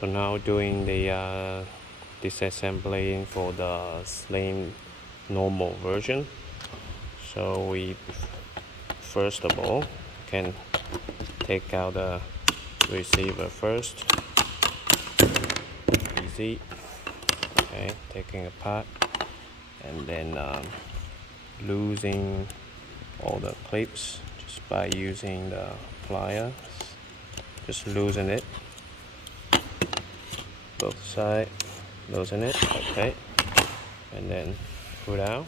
So now doing the disassembling for the slim normal version. So we first of all can take out the receiver first. Easy. Okay, taking apart and then losing all the clips just by using the pliers. Just loosen it, both sides, loosen it, okay, and then pull out,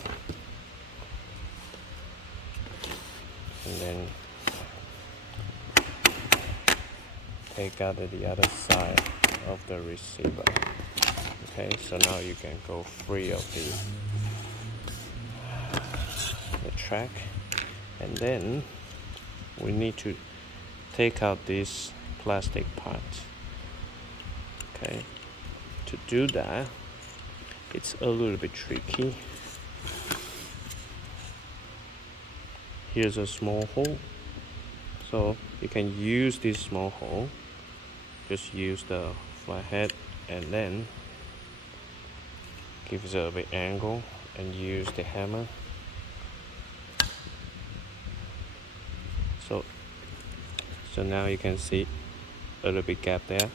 and then take out the other side of the receiver. Okay, so now you can go free of the track, and then we need to take out this plastic part. Okay, to do that it's a little bit tricky. Here's a small hole, so you can use this small hole, just use the flathead and then give it a bit angle and use the hammer. So now you can see a little bit gap there,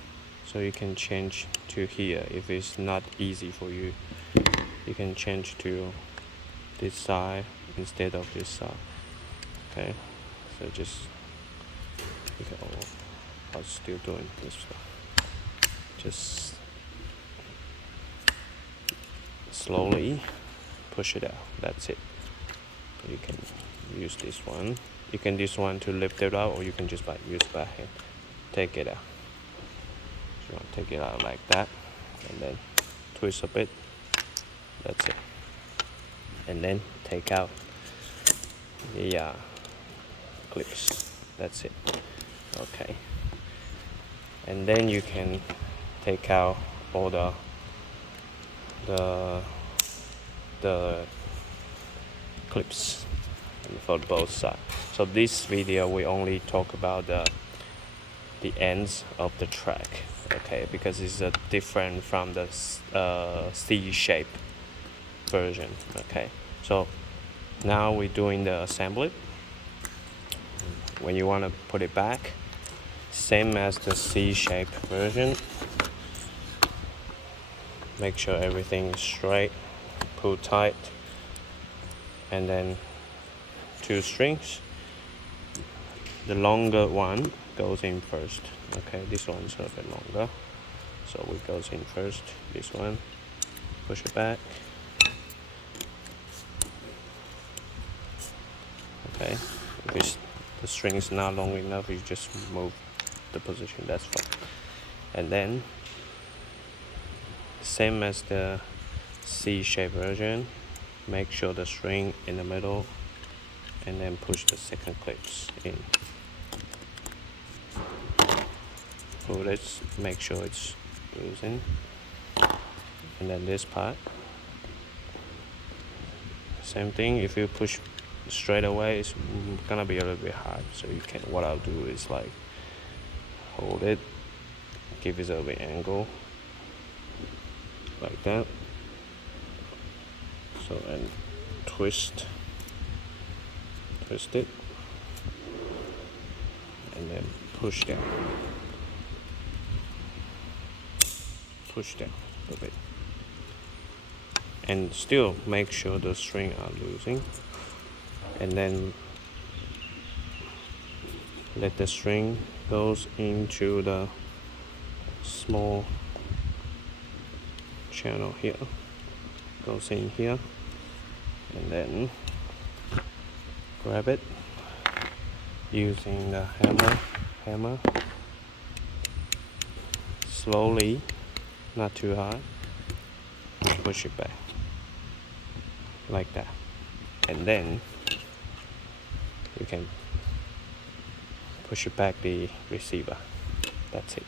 so you can change to here. If it's not easy for you, you can change to this side instead of this side. Okay, so just I was still doing this one. Just slowly push it out. That's it. You can use this one. You can use one to lift it out, or you can just use by hand. Take it out. So you want to take it out like that, and then twist a bit. That's it. And then take out the clips. That's it. Okay. And then you can take out all the clips for both sides. So this video we only talk about the ends of the track, okay, because it's different from the C-shape version. Okay, so now we're doing the assembly. When you want to put it back, same as the C-shape version, make sure everything is straight, pull tight, and then 2 strings. The longer one goes in first. Okay, this one's a bit longer, so it goes in first. This one, push it back. Okay, if the string is not long enough, you just move the position. That's fine. And then same as the C-shape version, make sure the string in the middle, and then push the second clips in. Pull this, make sure it's loosened, and then this part, same thing. If you push straight away, it's gonna be a little bit hard. So you can. What I'll do is like hold it, give it a bit angle, like that. So and twist it, and then push down a bit, and still make sure the string are loosened, and then let the string goes into the small channel here, goes in here, and then grab it using the hammer, slowly, not too hard, and push it back like that, and then you can push it back the receiver. That's it.